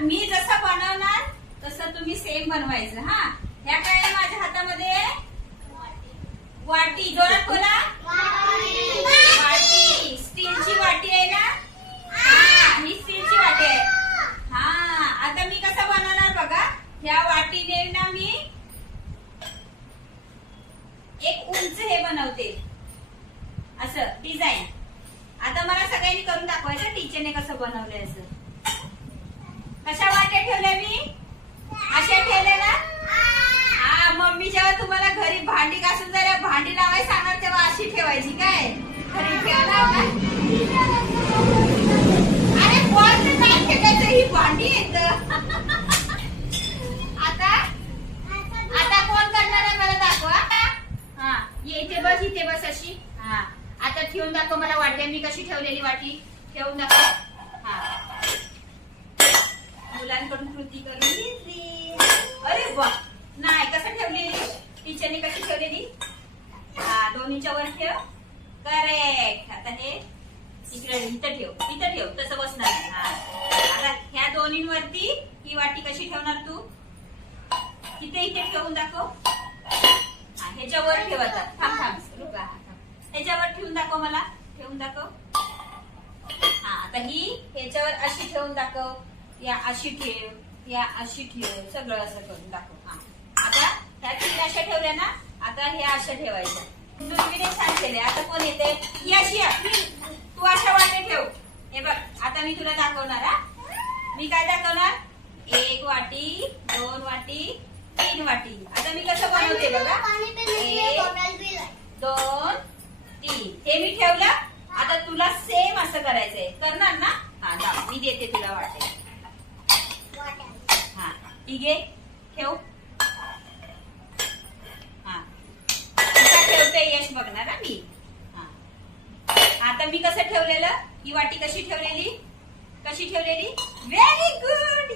मी जसं बनवणार तसं तुम्ही सेम बनवायचं. हा, ह्या काय आहे माझ्या हातामध्ये? वाटी. जोरात बोला. वाटी. स्टीलची वाटी आहे ना? हा, ही स्टीलची वाटी आहे. हा, आता मी कसं बनवणार बघा. ह्या वाटीने ना मी एक उंच हे बनवते, असं डिझाईन. आता मला सगळ्यांनी करून दाखवायचं टीचरने कसं बनवलंय. असं कशा वाट्या ठेवल्या मी? अशा ठेवल्या ना? हा, मम्मी जेव्हा तुम्हाला घरी भांडी घासून जरा भांडी लावायला सांगणार तेव्हा अशी ठेवायची काय? घरी ठेवणार ना? अरे बॉल नाही ठेवायचं, ही भांडी येत. आता कोण करणार आहे मला दाखवा. हा, इथे बस, इथे बस अशी. हा, आता ठेवून दाखव मला वाट्या. मी कशी ठेवलेली वाटी ठेवून दाखव. हा, मुलांकडून कृती करून घेतली. अरे वा, नाही कसं ठेवलेली टीचरने? कशी ठेवलेली? हा, दोन्हीच्या वर ठेव. करेक्ट. आता हे इकडे इथं ठेव, इथं ठेव. तसं बसणार. हा, आता ह्या दोन्हींवरती ही वाटी कशी ठेवणार तू? तिथे इथे ठेवून दाखव. हा, ह्याच्यावर ठेव. आता थांब. ह्याच्यावर ठेवून दाखव मला. ठेवून दाखव. हा, आता ही ह्याच्यावर अशी ठेवून दाखव. या अशी ठेव, या अशी ठेव. सगळं असं करून दाखव. हा, आता ह्या तीन अशा ठेवल्या ना? आता ह्या अशा ठेवायच्या. दुर्वीने छान केले. आता कोण येते? ही अशी. तू अशा वाटे ठेव. हे बघ, आता मी तुला दाखवणार. हा, मी काय दाखवणार? एक वाटी, दोन वाटी, तीन वाटी. आता मी कसं बनवते बघा. एक, दोन, तीन. हे मी ठेवलं. आता तुला सेम असं करायचंय. करणार ना? हा, जा, मी देते तुला वाटे. हा, ठीक आहे. ठेव. हा, कसा ठेवते यश बघणार ना मी. हा, आता मी कसं ठेवलेलं? ही वाटी कशी ठेवलेली? कशी ठेवलेली? Very good.